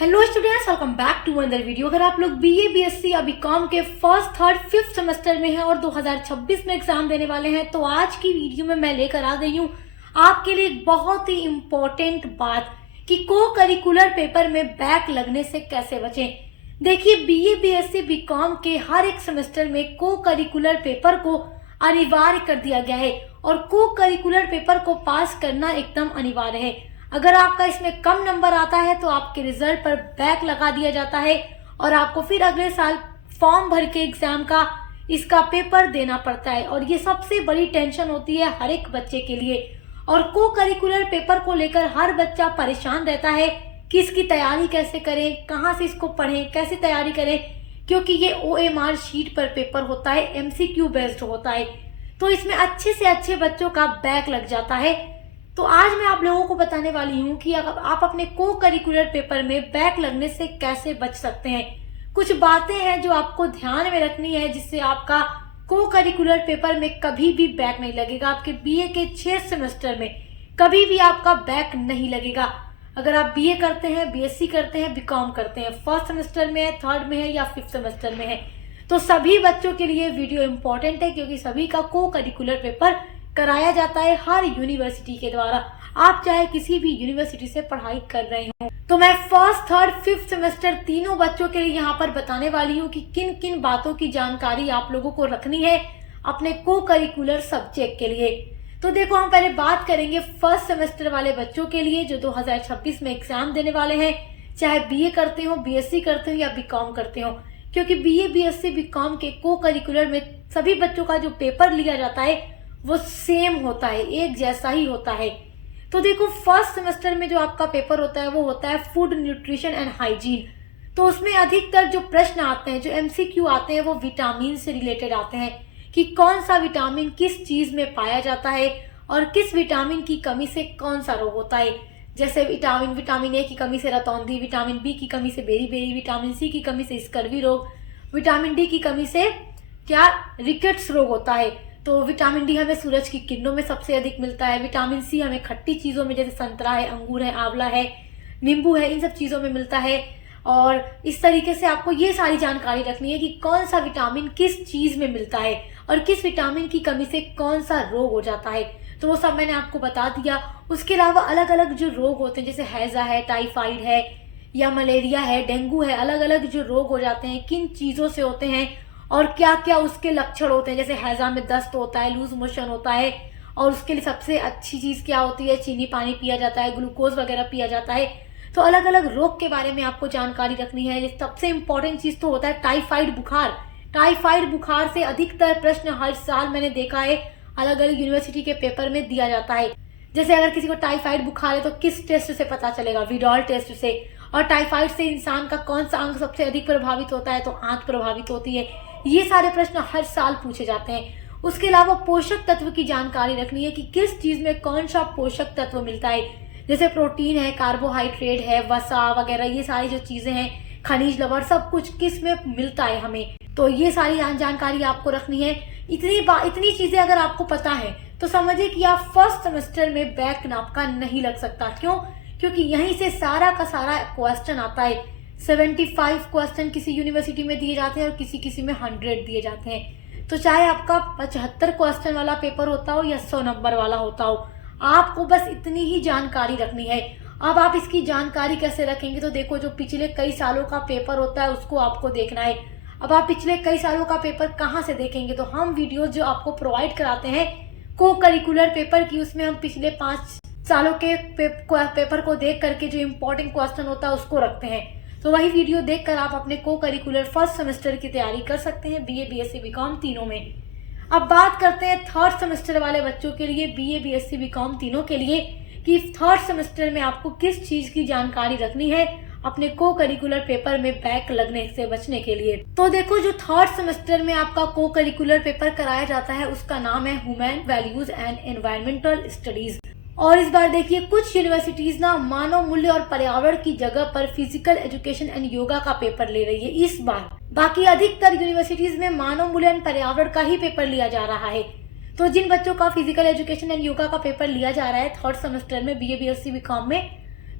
Hello students, welcome back to another video. अगर आप लोग बीए, बीएससी या बीकॉम के फर्स्ट, थर्ड, फिफ्थ सेमेस्टर में हैं और 2026 में एग्जाम देने वाले हैं, तो आज की वीडियो में मैं लेकर आ गई हूँ आपके लिए एक बहुत ही इम्पोर्टेंट बात कि को करिकुलर पेपर में बैक लगने से कैसे बचें। देखिए, बीए, बीएससी, बीकॉम के हर एक सेमेस्टर में को करिकुलर पेपर को अनिवार्य कर दिया गया है और को करिकुलर पेपर को पास करना एकदम अनिवार्य है। अगर आपका इसमें कम नंबर आता है तो आपके रिजल्ट पर बैक लगा दिया जाता है और आपको फिर अगले साल फॉर्म भर के एग्जाम का इसका पेपर देना पड़ता है। और ये सबसे बड़ी टेंशन होती है हर एक बच्चे के लिए। और को करिकुलर पेपर को लेकर हर बच्चा परेशान रहता है कि इसकी तैयारी कैसे करें, कहाँ से इसको पढ़ें, कैसे तैयारी करें, क्योंकि ये OMR शीट पर पेपर होता है, MCQ बेस्ड होता है, तो इसमें अच्छे से अच्छे बच्चों का बैक लग जाता है। तो आज मैं आप लोगों को बताने वाली हूँ कि अगर आप अपने को करिकुलर पेपर में बैक लगने से कैसे बच सकते हैं। कुछ बातें हैं जो आपको ध्यान में रखनी है जिससे आपका को करिकुलर पेपर में कभी भी बैक नहीं लगेगा। आपके बीए के 6 सेमेस्टर में कभी भी आपका बैक नहीं लगेगा। अगर आप बीए करते हैं, बीएससी करते हैं, बीकॉम करते हैं, फर्स्ट सेमेस्टर में है, थर्ड में है या फिफ्थ सेमेस्टर में है, तो सभी बच्चों के लिए वीडियो इंपॉर्टेंट है क्योंकि सभी का को करिकुलर पेपर कराया जाता है हर यूनिवर्सिटी के द्वारा। आप चाहे किसी भी यूनिवर्सिटी से पढ़ाई कर रहे हो, तो मैं फर्स्ट, थर्ड, फिफ्थ सेमेस्टर तीनों बच्चों के लिए यहाँ पर बताने वाली हूँ कि किन किन बातों की जानकारी आप लोगों को रखनी है अपने को करिकुलर सब्जेक्ट के लिए। तो देखो, हम पहले बात करेंगे फर्स्ट सेमेस्टर वाले बच्चों के लिए जो 2026 में एग्जाम देने वाले हैं, चाहे बीए करते हो, बीएससी करते हो या बीकॉम करते हो, क्योंकि बीए, बीएससी, बीकॉम के को करिकुलर में सभी बच्चों का जो पेपर लिया जाता है वो सेम होता है, एक जैसा ही होता है। तो देखो, फर्स्ट सेमेस्टर में जो आपका पेपर होता है वो होता है फूड, न्यूट्रिशन एंड हाइजीन। तो उसमें अधिकतर जो प्रश्न आते हैं, जो MCQ आते हैं, वो विटामिन से रिलेटेड आते हैं कि कौन सा विटामिन किस चीज में पाया जाता है और किस विटामिन की कमी से कौन सा रोग होता है। जैसे विटामिन A की कमी से रतौंधी, विटामिन B की कमी से बेरी, विटामिन C की कमी से स्कर्वी रोग, विटामिन D की कमी से क्या रिकेट्स रोग होता है। तो विटामिन डी हमें सूरज की किरणों में सबसे अधिक मिलता है। विटामिन सी हमें खट्टी चीज़ों में जैसे संतरा है, अंगूर है, आंवला है, नींबू है, इन सब चीज़ों में मिलता है। और इस तरीके से आपको ये सारी जानकारी रखनी है कि कौन सा विटामिन किस चीज़ में मिलता है और किस विटामिन की कमी से कौन सा रोग हो जाता है। तो वो सब मैंने आपको बता दिया। उसके अलावा अलग अलग जो रोग होते हैं, जैसे हैजा है, टाइफाइड है या मलेरिया है, डेंगू है, अलग अलग जो रोग हो जाते हैं किन चीज़ों से होते हैं और क्या क्या उसके लक्षण होते हैं। जैसे हैजा में दस्त होता है, लूज मोशन होता है, और उसके लिए सबसे अच्छी चीज़ क्या होती है, चीनी पानी पिया जाता है, ग्लूकोज वगैरह पिया जाता है। तो अलग अलग रोग के बारे में आपको जानकारी रखनी है। सबसे इंपॉर्टेंट चीज़ तो होता है टाइफाइड बुखार। टाइफाइड बुखार से अधिकतर प्रश्न हर साल मैंने देखा है अलग अलग यूनिवर्सिटी के पेपर में दिया जाता है। जैसे अगर किसी को टाइफाइड बुखार है तो किस टेस्ट से पता चलेगा, विडॉल टेस्ट से। और टाइफाइड से इंसान का कौन सा अंग सबसे अधिक प्रभावित होता है, तो आंख प्रभावित होती है। ये सारे प्रश्न हर साल पूछे जाते हैं। उसके अलावा पोषक तत्व की जानकारी रखनी है कि किस चीज में कौन सा पोषक तत्व मिलता है। जैसे प्रोटीन है, कार्बोहाइड्रेट है, वसा वगैरह, ये सारी जो चीजें हैं, खनिज लवण, सब कुछ किस में मिलता है हमें। तो ये सारी जानकारी आपको रखनी है। इतनी चीजें अगर आपको पता है तो समझिए कि आप फर्स्ट सेमेस्टर में बैक आपका नहीं लग सकता। क्यों? क्योंकि यहीं से सारा का सारा क्वेश्चन आता है। 75 क्वेश्चन किसी यूनिवर्सिटी में दिए जाते हैं और किसी में 100 दिए जाते हैं। तो चाहे आपका 75 क्वेश्चन वाला पेपर होता हो या 100 नंबर वाला होता हो, आपको बस इतनी ही जानकारी रखनी है। अब आप इसकी जानकारी कैसे रखेंगे, तो देखो, जो पिछले कई सालों का पेपर होता है उसको आपको देखना है। अब आप पिछले कई सालों का पेपर कहाँ से देखेंगे, तो हम वीडियोज जो आपको प्रोवाइड कराते हैं को करिकुलर पेपर की, उसमें हम पिछले 5 सालों के पेपर को देख करके जो इम्पोर्टेंट क्वेश्चन होता है उसको रखते हैं। तो वही वीडियो देखकर आप अपने को करिकुलर फर्स्ट सेमेस्टर की तैयारी कर सकते हैं, बीए, बीएससी, बीकॉम तीनों में। अब बात करते हैं थर्ड सेमेस्टर वाले बच्चों के लिए, बीए, बीएससी, बीकॉम तीनों के लिए, कि थर्ड सेमेस्टर में आपको किस चीज की जानकारी रखनी है अपने को करिकुलर पेपर में बैक लगने से बचने के लिए। तो देखो, जो थर्ड सेमेस्टर में आपका को करिकुलर पेपर कराया जाता है उसका नाम है human values and environmental studies. और इस बार देखिए, कुछ यूनिवर्सिटीज ना मानव मूल्य और पर्यावरण की जगह पर फिजिकल एजुकेशन एंड योगा का पेपर ले रही है इस बार। बाकी अधिकतर यूनिवर्सिटीज में मानव मूल्य एंड पर्यावरण का ही पेपर लिया जा रहा है। तो जिन बच्चों का फिजिकल एजुकेशन एंड योगा का पेपर लिया जा रहा है थर्ड सेमेस्टर में बीए, बीएससी, बीकॉम में,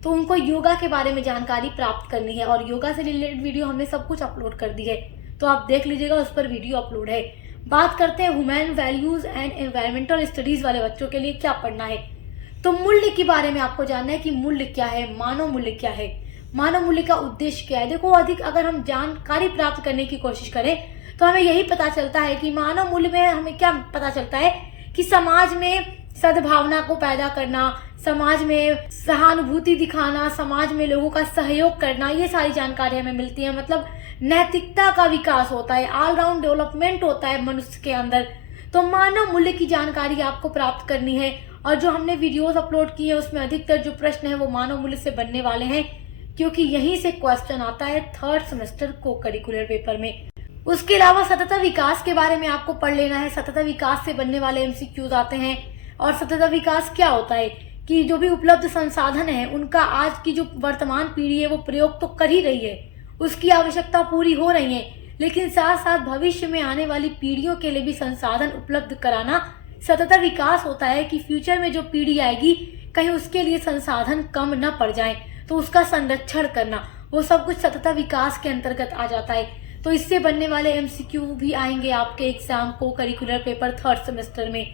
तो उनको योगा के बारे में जानकारी प्राप्त करनी है और योगा से रिलेटेड वीडियो हमने सब कुछ अपलोड कर दी है, तो आप देख लीजिएगा, उस पर वीडियो अपलोड है। बात करते हैं human values and environmental studies वाले बच्चों के लिए क्या पढ़ना है। तो मूल्य के बारे में आपको जानना है कि मूल्य क्या है, मानव मूल्य क्या है, मानव मूल्य का उद्देश्य क्या है। देखो, अधिक अगर हम जानकारी प्राप्त करने की कोशिश करें तो हमें यही पता चलता है कि मानव मूल्य में हमें क्या पता चलता है कि समाज में सद्भावना को पैदा करना, समाज में सहानुभूति दिखाना, समाज में लोगों का सहयोग करना, ये सारी जानकारी हमें मिलती है। मतलब नैतिकता का विकास होता है, ऑलराउंड डेवलपमेंट होता है मनुष्य के अंदर। तो मानव मूल्य की जानकारी आपको प्राप्त करनी है और जो हमने वीडियोस अपलोड किए हैं उसमें अधिकतर जो प्रश्न है वो मानव मूल्य से बनने वाले हैं, क्योंकि यहीं से क्वेश्चन आता है थर्ड सेमेस्टर को करिकुलर पेपर में। उसके अलावा सतत विकास के बारे में आपको पढ़ लेना है। सतत विकास से बनने वाले एमसीक्यूज आते हैं। और सतत विकास क्या होता है कि जो भी उपलब्ध संसाधन है उनका आज की जो वर्तमान पीढ़ी है वो प्रयोग तो कर ही रही है, उसकी आवश्यकता पूरी हो रही है, लेकिन साथ साथ भविष्य में आने वाली पीढ़ियों के लिए भी संसाधन उपलब्ध कराना सतत विकास होता है कि फ्यूचर में जो पीढ़ी आएगी कहीं उसके लिए संसाधन कम न पड़ जाए, तो उसका संरक्षण करना, वो सब कुछ सतत विकास के अंतर्गत आ जाता है। तो इससे बनने वाले एमसीक्यू भी आएंगे आपके एग्जाम को करिकुलर पेपर थर्ड सेमेस्टर में।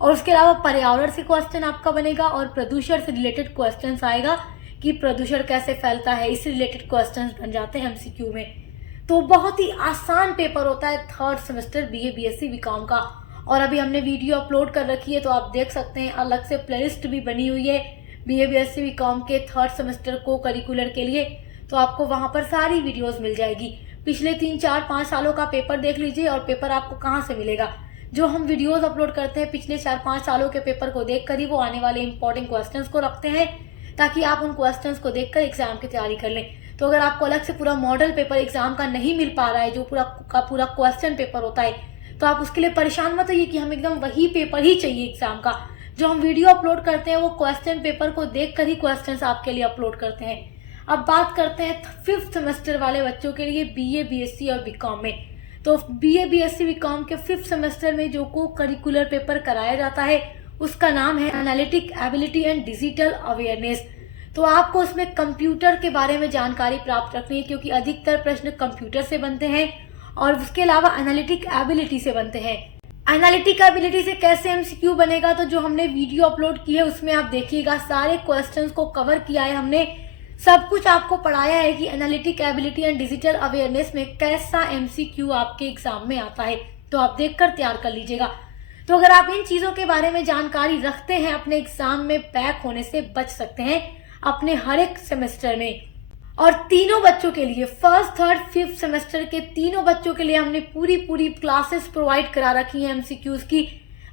और उसके अलावा पर्यावरण से क्वेश्चन आपका बनेगा और प्रदूषण से रिलेटेड क्वेश्चन आएगा कि प्रदूषण कैसे फैलता है, इससे रिलेटेड क्वेश्चन बन जाते हैं एमसीक्यू में। तो बहुत ही आसान पेपर होता है third semester BA BSc BCom का। और अभी हमने वीडियो अपलोड कर रखी है, तो आप देख सकते हैं, अलग से प्लेलिस्ट भी बनी हुई है बीए बीएससी बीकॉम के थर्ड सेमेस्टर को करिकुलर के लिए, तो आपको वहां पर सारी वीडियोस मिल जाएगी। पिछले 3, 4, 5 सालों का पेपर देख लीजिए और पेपर आपको कहाँ से मिलेगा। जो हम वीडियोस अपलोड करते हैं पिछले 4-5 सालों के पेपर को देखकर ही वो आने वाले इंपॉर्टेंट क्वेश्चंस को रखते हैं, ताकि आप उन क्वेश्चंस को देखकर एग्जाम की तैयारी कर लें। तो अगर आपको अलग से पूरा मॉडल पेपर एग्जाम का नहीं मिल पा रहा है, जो पूरा का पूरा क्वेश्चन पेपर होता है, तो आप उसके लिए परेशान मत होइए कि हम एकदम वही पेपर ही चाहिए एग्जाम का। जो हम वीडियो अपलोड करते हैं वो क्वेश्चन पेपर को देखकर ही क्वेश्चंस आपके लिए अपलोड करते हैं। अब बात करते हैं फिफ्थ सेमेस्टर वाले बच्चों के लिए बीए बीएससी और बीकॉम में। तो बीए बीएससी बीकॉम के फिफ्थ सेमेस्टर में जो को करिकुलर पेपर कराया जाता है उसका नाम है analytic ability and digital awareness. तो आपको उसमें कंप्यूटर के बारे में जानकारी प्राप्त रखनी है, क्योंकि अधिकतर प्रश्न कंप्यूटर से बनते हैं और उसके अलावा एनालिटिक एबिलिटी से बनते हैं। एनालिटिक एबिलिटी से कैसे एमसीक्यू बनेगा, तो जो हमने वीडियो अपलोड की है उसमें आप देखिएगा, सारे क्वेश्चंस को कवर किया है हमने, सब कुछ आपको पढ़ाया है कि analytic ability and digital awareness में कैसा एमसीक्यू आपके एग्जाम में आता है, तो आप देखकर तैयार कर लीजिएगा। तो अगर आप इन चीजों के बारे में जानकारी रखते हैं, अपने एग्जाम में बैक होने से बच सकते हैं अपने हर एक सेमेस्टर में। और तीनों बच्चों के लिए, फर्स्ट, थर्ड, फिफ्थ सेमेस्टर के तीनों बच्चों के लिए हमने पूरी क्लासेस प्रोवाइड करा रखी है एमसीक्यूज की।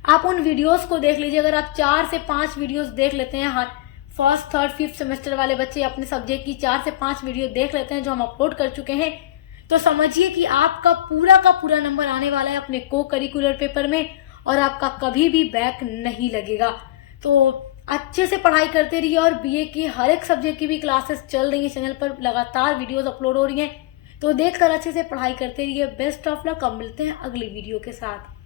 आप उन वीडियोस को देख लीजिए। अगर आप 4 से 5 वीडियोस देख लेते हैं, फर्स्ट, थर्ड, फिफ्थ सेमेस्टर वाले बच्चे अपने सब्जेक्ट की 4 से 5 वीडियो देख लेते हैं जो हम अपलोड कर चुके हैं, तो समझिए कि आपका पूरा का पूरा नंबर आने वाला है अपने को करिकुलर पेपर में और आपका कभी भी बैक नहीं लगेगा। तो अच्छे से पढ़ाई करते रहिए और बीए की हर एक सब्जेक्ट की भी क्लासेस चल रही है, चैनल पर लगातार वीडियोस अपलोड हो रही हैं, तो देखकर अच्छे से पढ़ाई करते रहिए। Best of luck. अब मिलते हैं अगली वीडियो के साथ।